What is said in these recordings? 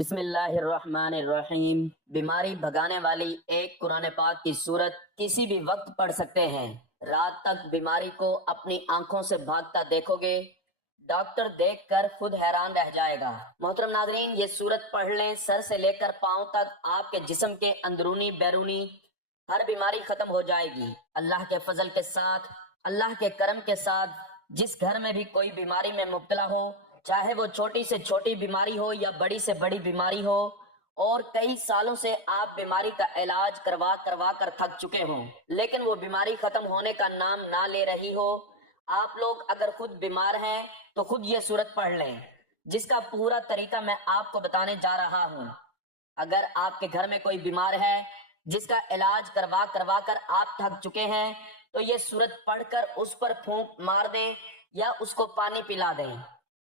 بسم اللہ الرحمن الرحیم۔ بیماری بھگانے والی ایک قرآن پاک کی سورت کسی بھی وقت پڑھ سکتے ہیں۔ رات تک بیماری کو اپنی آنکھوں سے بھاگتا دیکھو گے، ڈاکٹر دیکھ کر خود حیران رہ جائے گا۔ محترم ناظرین، یہ سورت پڑھ لیں، سر سے لے کر پاؤں تک آپ کے جسم کے اندرونی بیرونی ہر بیماری ختم ہو جائے گی۔ اللہ کے فضل کے ساتھ، اللہ کے کرم کے ساتھ، جس گھر میں بھی کوئی بیماری میں مبتلا ہو، چاہے وہ چھوٹی سے چھوٹی بیماری ہو یا بڑی سے بڑی بیماری ہو، اور کئی سالوں سے آپ بیماری کا علاج کروا کر تھک چکے ہوں، لیکن وہ بیماری ختم ہونے کا نام نہ لے رہی ہو، آپ لوگ اگر خود بیمار ہیں تو خود یہ سورت پڑھ لیں، جس کا پورا طریقہ میں آپ کو بتانے جا رہا ہوں۔ اگر آپ کے گھر میں کوئی بیمار ہے جس کا علاج کروا کر آپ تھک چکے ہیں، تو یہ سورت پڑھ کر اس پر پھونک مار دیں یا اس کو پانی پلا دیں،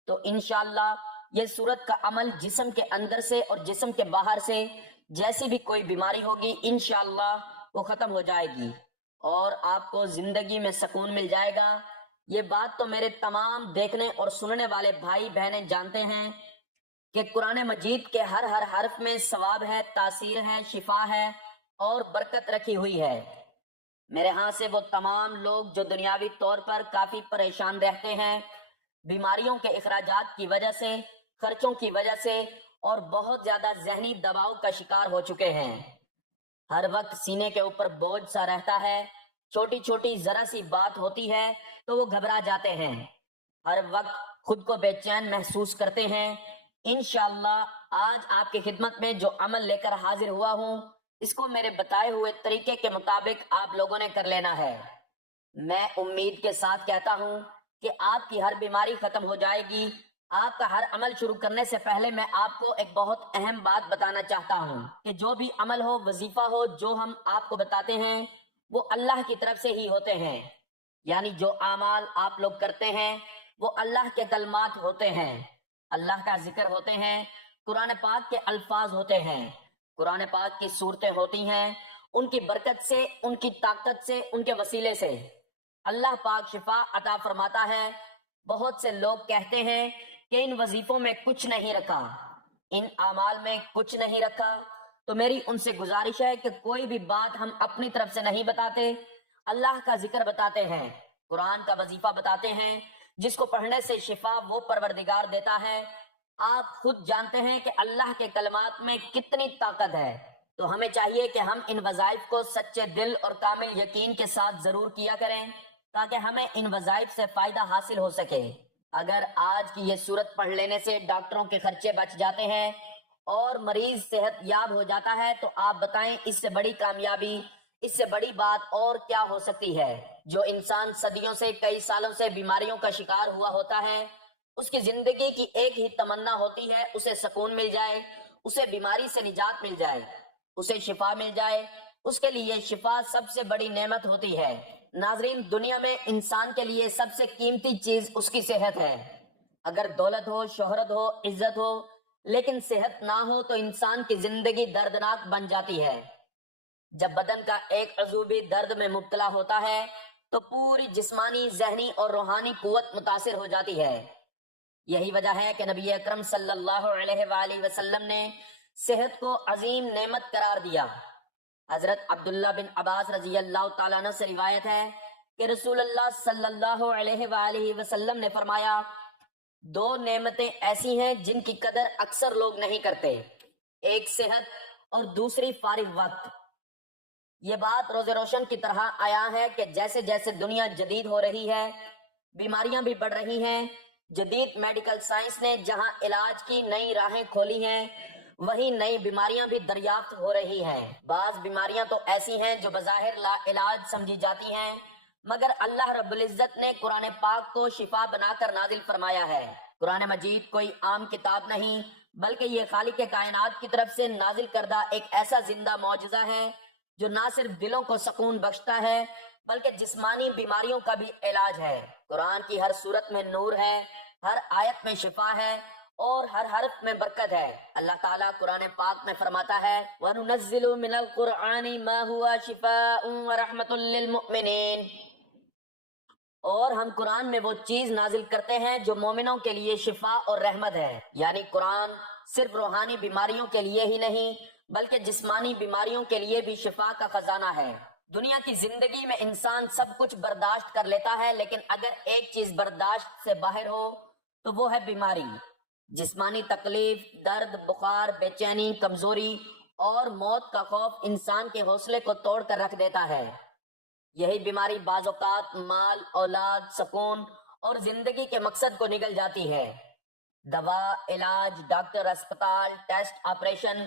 تو انشاءاللہ یہ سورت کا عمل جسم کے اندر سے اور جسم کے باہر سے جیسی بھی کوئی بیماری ہوگی انشاءاللہ وہ ختم ہو جائے گی اور آپ کو زندگی میں سکون مل جائے گا۔ یہ بات تو میرے تمام دیکھنے اور سننے والے بھائی بہنیں جانتے ہیں کہ قرآن مجید کے ہر حرف میں ثواب ہے، تاثیر ہے، شفا ہے اور برکت رکھی ہوئی ہے۔ میرے ہاں سے وہ تمام لوگ جو دنیاوی طور پر کافی پریشان رہتے ہیں، بیماریوں کے اخراجات کی وجہ سے، خرچوں کی وجہ سے اور بہت زیادہ ذہنی دباؤ کا شکار ہو چکے ہیں۔ ہر وقت سینے کے اوپر بوجھ سا رہتا ہے، چھوٹی چھوٹی ذرا سی بات ہوتی ہے تو وہ گھبرا جاتے ہیں، ہر وقت خود کو بے چین محسوس کرتے ہیں۔ انشاءاللہ آج آپ کی خدمت میں جو عمل لے کر حاضر ہوا ہوں، اس کو میرے بتائے ہوئے طریقے کے مطابق آپ لوگوں نے کر لینا ہے۔ میں امید کے ساتھ کہتا ہوں کہ آپ کی ہر بیماری ختم ہو جائے گی۔ آپ کا ہر عمل شروع کرنے سے پہلے میں آپ کو ایک بہت اہم بات بتانا چاہتا ہوں کہ جو بھی عمل ہو، وظیفہ ہو، جو ہم آپ کو بتاتے ہیں وہ اللہ کی طرف سے ہی ہوتے ہیں، یعنی جو اعمال آپ لوگ کرتے ہیں وہ اللہ کے کلمات ہوتے ہیں، اللہ کا ذکر ہوتے ہیں، قرآن پاک کے الفاظ ہوتے ہیں، قرآن پاک کی صورتیں ہوتی ہیں، ان کی برکت سے، ان کی طاقت سے، ان کے وسیلے سے اللہ پاک شفا عطا فرماتا ہے۔ بہت سے لوگ کہتے ہیں کہ ان وظیفوں میں کچھ نہیں رکھا، ان اعمال میں کچھ نہیں رکھا، تو میری ان سے گزارش ہے کہ کوئی بھی بات ہم اپنی طرف سے نہیں بتاتے، اللہ کا ذکر بتاتے ہیں، قرآن کا وظیفہ بتاتے ہیں، جس کو پڑھنے سے شفا وہ پروردگار دیتا ہے۔ آپ خود جانتے ہیں کہ اللہ کے کلمات میں کتنی طاقت ہے، تو ہمیں چاہیے کہ ہم ان وظائف کو سچے دل اور کامل یقین کے ساتھ ضرور کیا کریں تاکہ ہمیں ان وظائف سے فائدہ حاصل ہو سکے۔ اگر آج کی یہ سورت پڑھ لینے سے ڈاکٹروں کے خرچے بچ جاتے ہیں اور مریض صحت یاب ہو جاتا ہے، تو آپ بتائیں اس سے بڑی کامیابی، اس سے بڑی بات اور کیا ہو سکتی ہے؟ جو انسان صدیوں سے، کئی سالوں سے بیماریوں کا شکار ہوا ہوتا ہے، اس کی زندگی کی ایک ہی تمنا ہوتی ہے اسے سکون مل جائے، اسے بیماری سے نجات مل جائے، اسے شفا مل جائے۔ اس کے لیے شفا سب سے بڑی نعمت ہوتی ہے۔ ناظرین، دنیا میں انسان کے لیے سب سے قیمتی چیز اس کی صحت ہے۔ اگر دولت ہو، شہرت ہو، عزت ہو، لیکن صحت نہ ہو تو انسان کی زندگی دردناک بن جاتی ہے۔ جب بدن کا ایک عضو بھی درد میں مبتلا ہوتا ہے تو پوری جسمانی، ذہنی اور روحانی قوت متاثر ہو جاتی ہے۔ یہی وجہ ہے کہ نبی اکرم صلی اللہ علیہ وآلہ وسلم نے صحت کو عظیم نعمت قرار دیا۔ حضرت عبداللہ بن عباس رضی اللہ تعالیٰ عنہ سے روایت ہے کہ رسول اللہ صلی اللہ علیہ وآلہ وسلم نے فرمایا، دو نعمتیں ایسی ہیں جن کی قدر اکثر لوگ نہیں کرتے، ایک صحت اور دوسری فارغ وقت۔ یہ بات روز روشن کی طرح آیا ہے کہ جیسے جیسے دنیا جدید ہو رہی ہے، بیماریاں بھی بڑھ رہی ہیں، جدید میڈیکل سائنس نے جہاں علاج کی نئی راہیں کھولی ہیں، وہی نئی بیماریاں بھی دریافت ہو رہی ہیں۔ بعض بیماریاں تو ایسی ہیں جو بظاہر لا علاج سمجھی جاتی ہیں، مگر اللہ رب العزت نے قرآن پاک کو شفا بنا کر نازل فرمایا ہے۔ قرآن مجید کوئی عام کتاب نہیں، بلکہ یہ خالق کائنات کی طرف سے نازل کردہ ایک ایسا زندہ معجزہ ہے جو نہ صرف دلوں کو سکون بخشتا ہے بلکہ جسمانی بیماریوں کا بھی علاج ہے۔ قرآن کی ہر سورت میں نور ہے، ہر آیت میں شفا ہے اور ہر حرف میں برکت ہے۔ اللہ تعالیٰ قرآن پاک میں فرماتا ہے وَنُنَزِّلُ مِنَ الْقُرْآنِ مَا هُوَ شِفَاءٌ وَرَحْمَةٌ لِّلْمُؤْمِنِينَ، اور ہم قرآن میں وہ چیز نازل کرتے ہیں جو مومنوں کے لیے شفا اور رحمت ہے، یعنی قرآن صرف روحانی بیماریوں کے لیے ہی نہیں بلکہ جسمانی بیماریوں کے لیے بھی شفا کا خزانہ ہے۔ دنیا کی زندگی میں انسان سب کچھ برداشت کر لیتا ہے، لیکن اگر ایک چیز برداشت سے باہر ہو تو وہ ہے بیماری۔ جسمانی تکلیف، درد، بخار، بے چینی، کمزوری اور موت کا خوف انسان کے حوصلے کو توڑ کر رکھ دیتا ہے۔ یہی بیماری بعض اوقات مال، اولاد، سکون اور زندگی کے مقصد کو نگل جاتی ہے۔ دوا، علاج، ڈاکٹر، اسپتال، ٹیسٹ، آپریشن،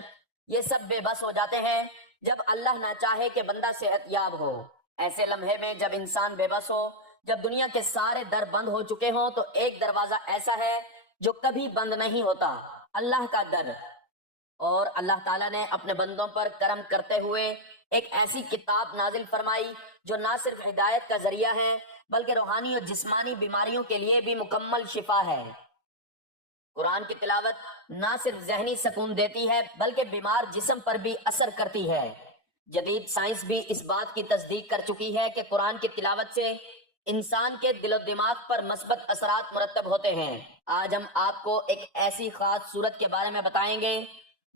یہ سب بے بس ہو جاتے ہیں جب اللہ نہ چاہے کہ بندہ صحت یاب ہو۔ ایسے لمحے میں جب انسان بے بس ہو، جب دنیا کے سارے در بند ہو چکے ہوں، تو ایک دروازہ ایسا ہے جو کبھی بند نہیں ہوتا، اللہ کا در۔ اور اللہ تعالیٰ نے اپنے بندوں پر کرم کرتے ہوئے ایک ایسی کتاب نازل فرمائی جو نہ صرف ہدایت کا ذریعہ ہے بلکہ روحانی اور جسمانی بیماریوں کے لیے بھی مکمل شفا ہے۔ قرآن کی تلاوت نہ صرف ذہنی سکون دیتی ہے بلکہ بیمار جسم پر بھی اثر کرتی ہے۔ جدید سائنس بھی اس بات کی تصدیق کر چکی ہے کہ قرآن کی تلاوت سے انسان کے دل و دماغ پر مثبت اثرات مرتب ہوتے ہیں۔ آج ہم آپ کو ایک ایسی خاص صورت کے بارے میں بتائیں گے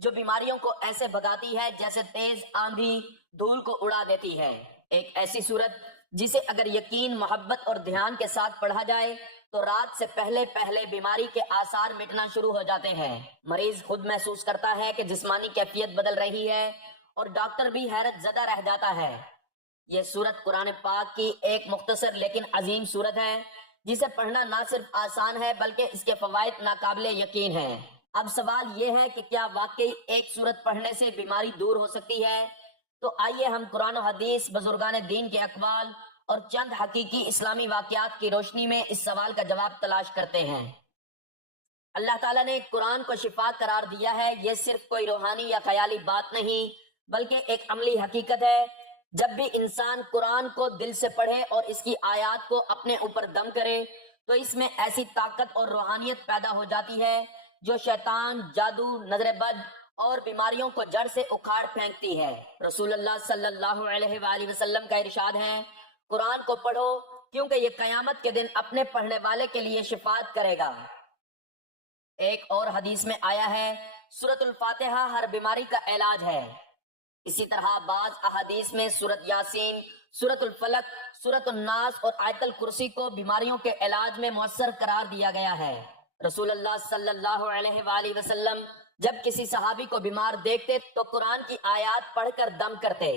جو بیماریوں کو ایسے بھگاتی ہے جیسے تیز آندھی دھول کو اڑا دیتی ہے۔ ایک ایسی صورت جسے اگر یقین، محبت اور دھیان کے ساتھ پڑھا جائے تو رات سے پہلے پہلے بیماری کے آثار مٹنا شروع ہو جاتے ہیں۔ مریض خود محسوس کرتا ہے کہ جسمانی کیفیت بدل رہی ہے اور ڈاکٹر بھی حیرت زدہ رہ جاتا ہے۔ یہ صورت قرآن پاک کی ایک مختصر لیکن عظیم صورت ہے جسے پڑھنا نہ صرف آسان ہے بلکہ اس کے فوائد ناقابل یقین ہیں۔ اب سوال یہ ہے کہ کیا واقعی ایک صورت پڑھنے سے بیماری دور ہو سکتی ہے؟ تو آئیے ہم قرآن و حدیث، بزرگان دین کے اقوال اور چند حقیقی اسلامی واقعات کی روشنی میں اس سوال کا جواب تلاش کرتے ہیں۔ اللہ تعالیٰ نے قرآن کو شفا قرار دیا ہے۔ یہ صرف کوئی روحانی یا خیالی بات نہیں بلکہ ایک عملی حقیقت ہے۔ جب بھی انسان قرآن کو دل سے پڑھے اور اس کی آیات کو اپنے اوپر دم کرے تو اس میں ایسی طاقت اور روحانیت پیدا ہو جاتی ہے جو شیطان، جادو، نظر بد اور بیماریوں کو جڑ سے اکھاڑ پھینکتی ہے۔ رسول اللہ صلی اللہ علیہ وآلہ وسلم کا ارشاد ہے، قرآن کو پڑھو کیونکہ یہ قیامت کے دن اپنے پڑھنے والے کے لیے شفاعت کرے گا۔ ایک اور حدیث میں آیا ہے، سورۃ الفاتحہ ہر بیماری کا علاج ہے۔ اسی طرح بعض احادیث میں سورۃ یاسین، سورۃ الفلق، سورۃ الناس اور آیت الکرسی کو بیماریوں کے علاج میں مؤثر قرار دیا گیا ہے۔ رسول اللہ صلی اللہ علیہ وآلہ وسلم جب کسی صحابی کو بیمار دیکھتے تو قرآن کی آیات پڑھ کر دم کرتے۔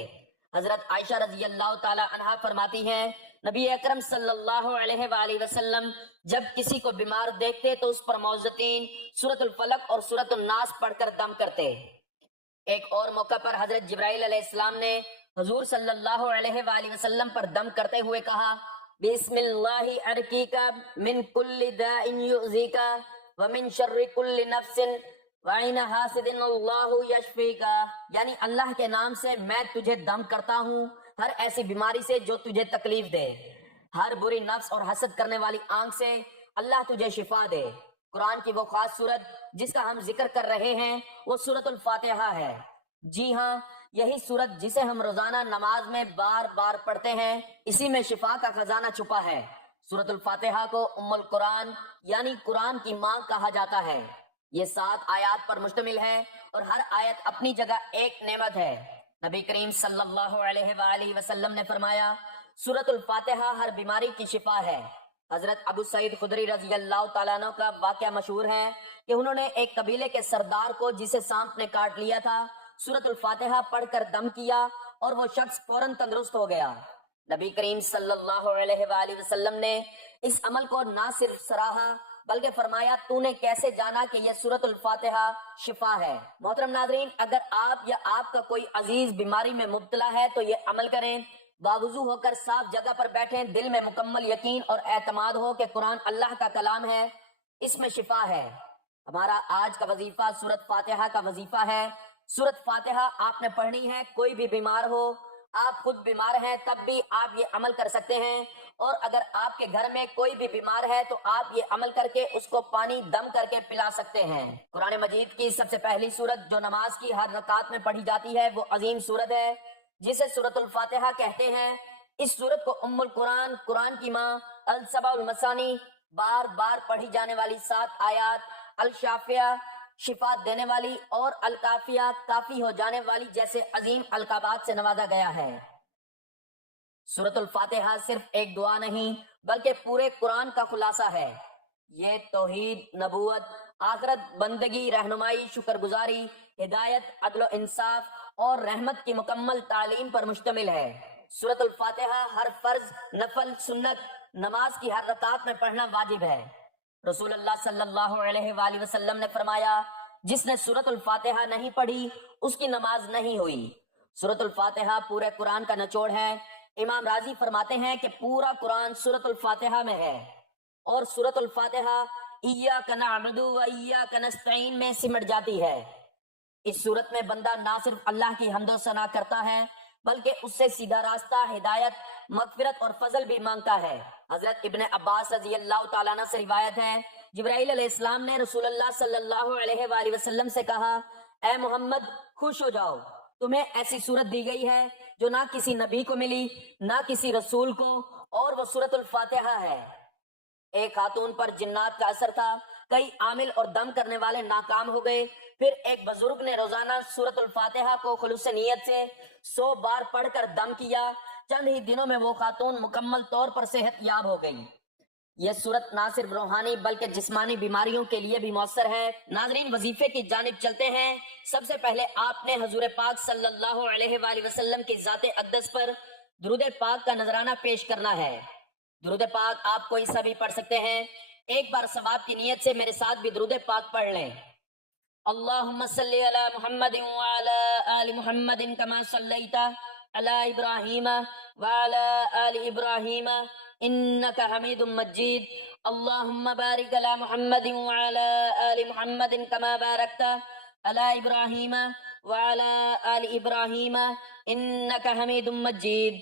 حضرت عائشہ رضی اللہ تعالی عنہا فرماتی ہیں، نبی اکرم صلی اللہ علیہ وآلہ وسلم جب کسی کو بیمار دیکھتے تو اس پر معوذتین، سورۃ الفلق اور سورۃ الناس پڑھ کر دم کرتے۔ ایک اور موقع پر حضرت جبرائیل علیہ السلام نے حضور صلی اللہ علیہ وآلہ وسلم پر دم کرتے ہوئے کہا، بسم اللہ ارقیک من کل داء یؤذیک ومن شر کل نفس وعین حاسد اللہ یشفیک، یعنی اللہ کے نام سے میں تجھے دم کرتا ہوں ہر ایسی بیماری سے جو تجھے تکلیف دے، ہر بری نفس اور حسد کرنے والی آنکھ سے اللہ تجھے شفا دے۔ قرآن کی وہ خاص صورت جس کا ہم ذکر کر رہے ہیں وہ سورۃ الفاتحہ ہے۔ جی ہاں، یہی صورت جسے ہم روزانہ نماز میں بار بار پڑھتے ہیں، اسی میں شفا کا خزانہ چھپا ہے۔ سورۃ الفاتحہ کو ام القرآن یعنی قرآن کی ماں کہا جاتا ہے۔ یہ 7 آیات پر مشتمل ہے اور ہر آیت اپنی جگہ ایک نعمت ہے۔ نبی کریم صلی اللہ علیہ وآلہ وسلم نے فرمایا، سورۃ الفاتحہ ہر بیماری کی شفا ہے۔ حضرت ابو سعید خدری رضی اللہ تعالیٰ عنہ کا واقعہ مشہور ہے کہ انہوں نے ایک قبیلے کے سردار کو جسے سانپ نے کاٹ لیا تھا سورۃ الفاتحہ پڑھ کر دم کیا اور وہ شخص فوراً تندرست ہو گیا۔ نبی کریم صلی اللہ علیہ وآلہ وسلم نے اس عمل کو نہ صرف سراہا بلکہ فرمایا، تو نے کیسے جانا کہ یہ سورۃ الفاتحہ شفا ہے؟ محترم ناظرین، اگر آپ یا آپ کا کوئی عزیز بیماری میں مبتلا ہے تو یہ عمل کریں، باوضو ہو کر صاف جگہ پر بیٹھیں، دل میں مکمل یقین اور اعتماد ہو کہ قرآن اللہ کا کلام ہے، اس میں شفا ہے۔ ہمارا آج کا وظیفہ سورۃ فاتحہ کا وظیفہ ہے۔ سورۃ فاتحہ آپ نے پڑھنی ہے، کوئی بھی بیمار ہو، آپ خود بیمار ہیں تب بھی آپ یہ عمل کر سکتے ہیں، اور اگر آپ کے گھر میں کوئی بھی بیمار ہے تو آپ یہ عمل کر کے اس کو پانی دم کر کے پلا سکتے ہیں۔ قرآن مجید کی سب سے پہلی سورت جو نماز کی ہر رکعت میں پڑھی جاتی ہے وہ عظیم سورت ہے جسے سورۃ الفاتحہ کہتے ہیں۔ اس سورت کو ام القرآن، قرآن کی ماں، السبع المثانی، بار بار پڑھی جانے والی 7 آیات، الشافیہ، شفا دینے والی اور الکافیہ کافی ہو جانے والی جیسے عظیم القابات سے نوازا گیا ہے۔ سورۃ الفاتحہ صرف ایک دعا نہیں بلکہ پورے قرآن کا خلاصہ ہے۔ یہ توحید، نبوت، آخرت، بندگی، رہنمائی، شکر گزاری، ہدایت، عدل و انصاف اور رحمت کی مکمل تعلیم پر مشتمل ہے۔ سورۃ الفاتحہ ہر فرض، نفل، سنت، نماز کی ہر رکعت میں پڑھنا واجب ہے۔ رسول اللہ صلی اللہ علیہ وآلہ وسلم نے فرمایا، جس نے سورۃ الفاتحہ نہیں پڑھی اس کی نماز نہیں ہوئی۔ سورۃ الفاتحہ پورے قرآن کا نچوڑ ہے۔ امام راضی فرماتے ہیں کہ پورا قرآن سورۃ الفاتحہ میں ہے، اور سورۃ الفاتحہ ایاک نعبد و ایاک نستعین میں سمٹ جاتی ہے۔ اس صورت میں بندہ نہ صرف اللہ کی حمد و ثنا کرتا ہے بلکہ اس سے سیدھا راستہ، ہدایت، مغفرت اور فضل بھی مانگتا ہے۔ حضرت ابن عباس رضی اللہ تعالیٰ عنہ سے روایت ہے، جبرائیل علیہ السلام نے رسول اللہ صلی اللہ علیہ وآلہ وسلم سے کہا، اے محمد خوش ہو جاؤ، تمہیں ایسی صورت دی گئی ہے جو نہ کسی نبی کو ملی نہ کسی رسول کو، اور وہ سورۃ الفاتحہ ہے۔ ایک خاتون پر جنات کا اثر تھا، کئی عامل اور دم کرنے والے ناکام ہو گئے، پھر ایک بزرگ نے روزانہ سورۃ الفاتحہ کو خلوص نیت سے 100 بار پڑھ کر دم کیا، چند ہی دنوں میں وہ خاتون مکمل طور پر صحت یاب ہو گئی۔ یہ صورت نہ صرف روحانی بلکہ جسمانی بیماریوں کے لیے بھی مؤثر ہے۔ ناظرین، وظیفے کی جانب چلتے ہیں۔ سب سے پہلے آپ نے حضور پاک صلی اللہ علیہ وآلہ وسلم کی ذات اقدس پر درود پاک کا نذرانہ پیش کرنا ہے۔ درود پاک آپ کوئی سا بھی پڑھ سکتے ہیں۔ ایک بار ثواب کی نیت سے میرے ساتھ بھی درود پاک پڑھ لیں۔ اللہم صلی علی محمد وعلی آل محمد کما صلیت علی ابراہیم وعلی آل ابراہیم انک حمید مجید۔ اللہم بارک علی محمد وعلی آل محمد کما بارکت علی ابراہیم وعلی آل ابراہیم انک حمید مجید۔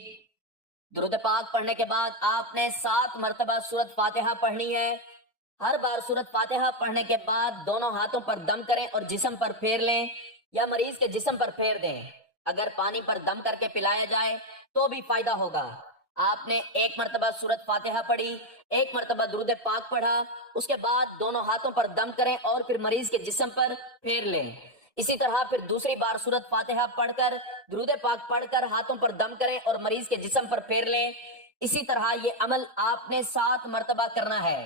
درود پاک پڑھنے کے بعد آپ نے 7 مرتبہ سورۃ فاتحہ پڑھنی ہے۔ ہر بار سورۃ فاتحہ پڑھنے کے بعد دونوں ہاتھوں پر دم کریں اور جسم پر پھیر لیں یا مریض کے جسم پر پھیر دیں۔ اگر پانی پر دم کر کے پلایا جائے تو بھی فائدہ ہوگا۔ آپ نے 1 مرتبہ سورۃ فاتحہ پڑھی، 1 مرتبہ درود پاک پڑھا، اس کے بعد دونوں ہاتھوں پر دم کریں اور پھر مریض کے جسم پر پھیر لیں۔ اسی طرح پھر دوسری بار سورۃ فاتحہ پڑھ کر درود پاک پڑھ کر ہاتھوں پر دم کریں اور مریض کے جسم پر پھیر لیں۔ اسی طرح یہ عمل آپ نے 7 مرتبہ کرنا ہے۔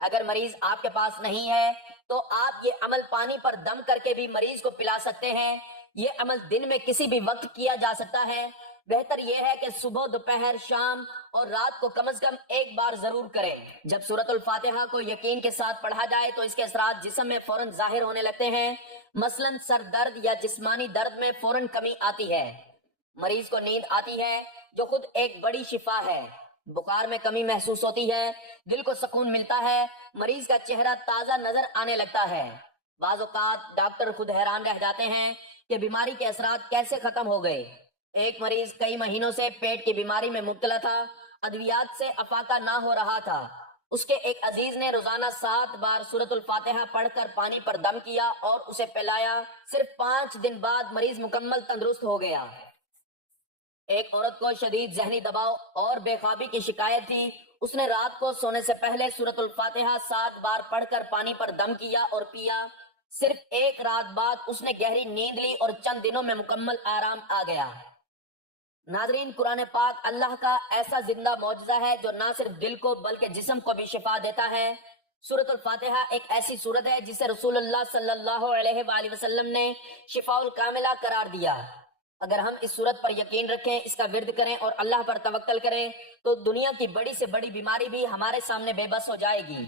اگر مریض آپ کے پاس نہیں ہے تو آپ یہ عمل پانی پر دم کر کے بھی مریض کو پلا سکتے ہیں۔ یہ عمل دن میں کسی بھی وقت کیا جا سکتا ہے۔ بہتر یہ ہے کہ صبح، دوپہر، شام اور رات کو کم از کم 1 بار ضرور کریں۔ جب سورۃ الفاتحہ کو یقین کے ساتھ پڑھا جائے تو اس کے اثرات جسم میں فوراً ظاہر ہونے لگتے ہیں۔ مثلاً سر درد یا جسمانی درد میں فوراً کمی آتی ہے۔ مریض کو نیند آتی ہے جو خود ایک بڑی شفا ہے۔ بخار میں کمی محسوس ہوتی ہے، دل کو سکون ملتا ہے، مریض کا چہرہ تازہ نظر آنے لگتا ہے۔ بعض اوقات ڈاکٹر خود حیران رہ جاتے ہیں کہ بیماری کے اثرات کیسے ختم ہو گئے۔ ایک مریض کئی مہینوں سے پیٹ کی بیماری میں مبتلا تھا، ادویات سے افاقہ نہ ہو رہا تھا۔ اس کے ایک عزیز نے روزانہ 7 بار سورۃ الفاتحہ پڑھ کر پانی پر دم کیا اور اسے پلایا۔ صرف 5 دن بعد مریض مکمل تندرست ہو گیا۔ ایک عورت کو شدید ذہنی دباؤ اور بے خوابی کی شکایت تھی۔ اس نے رات کو سونے سے پہلے سورۃ الفاتحہ 7 بار پڑھ کر پانی پر دم کیا اور پیا۔ صرف 1 رات بعد اس نے گہری نیند لی اور چند دنوں میں مکمل آرام آ گیا۔ ناظرین، قرآن پاک اللہ کا ایسا زندہ معجزہ ہے جو نہ صرف دل کو بلکہ جسم کو بھی شفا دیتا ہے۔ سورۃ الفاتحہ ایک ایسی سورت ہے جسے رسول اللہ صلی اللہ علیہ وآلہ وسلم نے شفاء الکاملہ قرار دیا۔ اگر ہم اس سورت پر یقین رکھیں، اس کا ورد کریں اور اللہ پر توکل کریں تو دنیا کی بڑی سے بڑی بیماری بھی ہمارے سامنے بے بس ہو جائے گی۔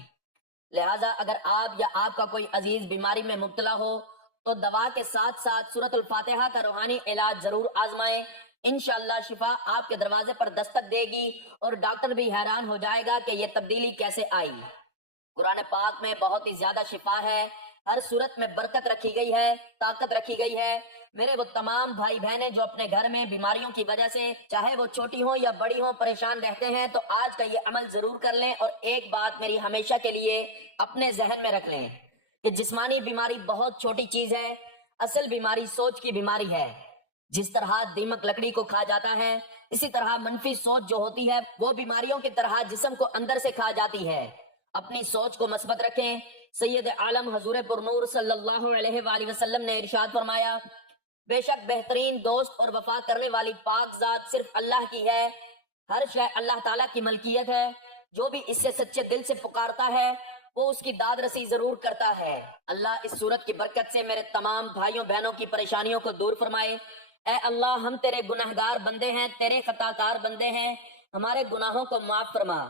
لہٰذا اگر آپ یا آپ کا کوئی عزیز بیماری میں مبتلا ہو تو دوا کے ساتھ ساتھ سورۃ الفاتحہ کا روحانی علاج ضرور آزمائیں۔ انشاءاللہ شفا آپ کے دروازے پر دستک دے گی اور ڈاکٹر بھی حیران ہو جائے گا کہ یہ تبدیلی کیسے آئی۔ قرآن پاک میں بہت ہی زیادہ شفا ہے۔ ہر صورت میں برکت رکھی گئی ہے، طاقت رکھی گئی ہے۔ میرے وہ تمام بھائی بہنیں جو اپنے گھر میں بیماریوں کی وجہ سے، چاہے وہ چھوٹی ہوں یا بڑی ہوں، پریشان رہتے ہیں تو آج کا یہ عمل ضرور کر لیں۔ اور ایک بات میری ہمیشہ کے لیے اپنے ذہن میں رکھ لیں کہ جسمانی بیماری بہت چھوٹی چیز ہے، اصل بیماری سوچ کی بیماری ہے۔ جس طرح دیمک لکڑی کو کھا جاتا ہے، اسی طرح منفی سوچ جو ہوتی ہے وہ بیماریوں کی طرح جسم کو اندر سے کھا جاتی ہے۔ اپنی سوچ کو مثبت رکھیں، سید عالم حضور پر نور صلی اللہ علیہ وآلہ وسلم نے ارشاد فرمایا، بے شک بہترین دوست اور وفا کرنے والی پاک ذات صرف اللہ کی ہے، ہر شے اللہ تعالیٰ کی ملکیت ہے، جو بھی اس سے سچے دل سے پکارتا ہے وہ اس کی داد رسی ضرور کرتا ہے۔ اللہ اس صورت کی برکت سے میرے تمام بھائیوں بہنوں کی پریشانیوں کو دور فرمائے۔ اے اللہ، ہم تیرے گنہگار بندے ہیں، تیرے خطا کار بندے ہیں، ہمارے گناہوں کو معاف فرما،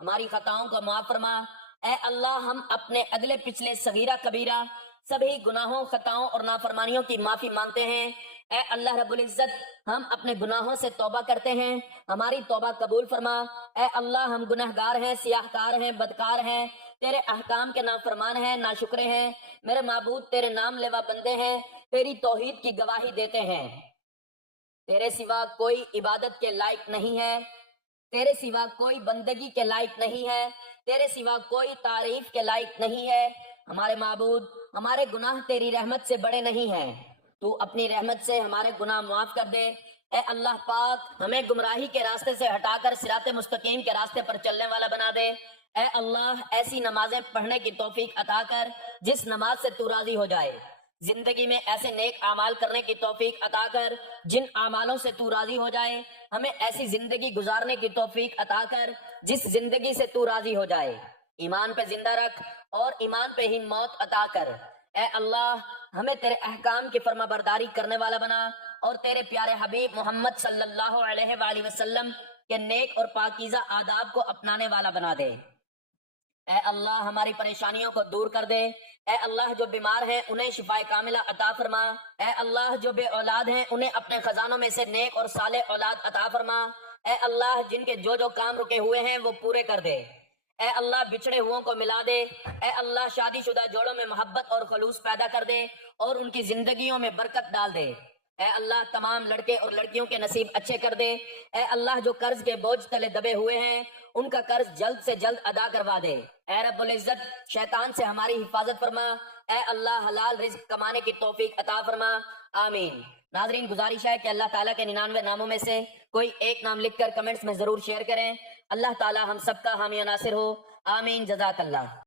ہماری خطاؤں کو معاف فرما۔ اے اللہ، ہم اپنے اگلے پچھلے صغیرہ کبیرہ سبھی گناہوں، خطاؤں اور نافرمانیوں کی معافی مانگتے ہیں۔ اے اللہ رب العزت، ہم اپنے گناہوں سے توبہ کرتے ہیں، ہماری توبہ قبول فرما۔ اے اللہ، ہم گنہگار ہیں، سیاہ کار ہیں، بدکار ہیں، تیرے احکام کے نافرمان ہیں، ناشکرے ہیں۔ میرے معبود تیرے نام لیوا بندے ہیں، تیری توحید کی گواہی دیتے ہیں۔ تیرے سوا کوئی عبادت کے لائق نہیں ہے، تیرے سوا کوئی بندگی کے لائق نہیں ہے، تیرے سوا کوئی تعریف کے لائق نہیں ہے۔ ہمارے معبود، ہمارے گناہ تیری رحمت سے بڑے نہیں ہیں، تو اپنی رحمت سے ہمارے گناہ معاف کر دے۔ اے اللہ پاک، ہمیں گمراہی کے راستے سے ہٹا کر صراط مستقیم کے راستے پر چلنے والا بنا دے۔ اے اللہ، ایسی نمازیں پڑھنے کی توفیق عطا کر جس نماز سے تو راضی ہو جائے، زندگی میں ایسے نیک اعمال کرنے کی توفیق عطا کر جن اعمالوں سے تو راضی ہو جائے، ہمیں ایسی زندگی گزارنے کی توفیق عطا کر جس زندگی سے تو راضی ہو جائے، ایمان پہ زندہ رکھ اور ایمان پہ ہی موت عطا کر۔ اے اللہ، ہمیں تیرے احکام کی فرما برداری کرنے والا بنا اور تیرے پیارے حبیب محمد صلی اللہ علیہ وآلہ وسلم کے نیک اور پاکیزہ آداب کو اپنانے والا بنا دے۔ اے اللہ، ہماری پریشانیوں کو دور کر دے۔ اے اللہ، جو بیمار ہیں انہیں شفائے کاملہ عطا فرما۔ اے اللہ، جو بے اولاد ہیں انہیں اپنے خزانوں میں سے نیک اور صالح اولاد عطا فرما۔ اے اللہ، جن کے جو کام رکے ہوئے ہیں وہ پورے کر دے۔ اے اللہ، بچھڑے ہوئوں کو ملا دے۔ اے اللہ، شادی شدہ جوڑوں میں محبت اور خلوص پیدا کر دے اور ان کی زندگیوں میں برکت ڈال دے۔ اے اللہ، تمام لڑکے اور لڑکیوں کے نصیب اچھے کر دے۔ اے اللہ، جو قرض کے بوجھ تلے دبے ہوئے ہیں ان کا قرض جلد سے جلد ادا کروا دے۔ اے رب العزت، شیطان سے ہماری حفاظت فرما۔ اے اللہ، حلال رزق کمانے کی توفیق عطا فرما۔ آمین۔ ناظرین، گزارش ہے کہ اللہ تعالیٰ کے 99 ناموں میں سے کوئی ایک نام لکھ کر کمنٹس میں ضرور شیئر کریں۔ اللہ تعالیٰ ہم سب کا حامی و ناصر ہو۔ آمین۔ جزاک اللہ۔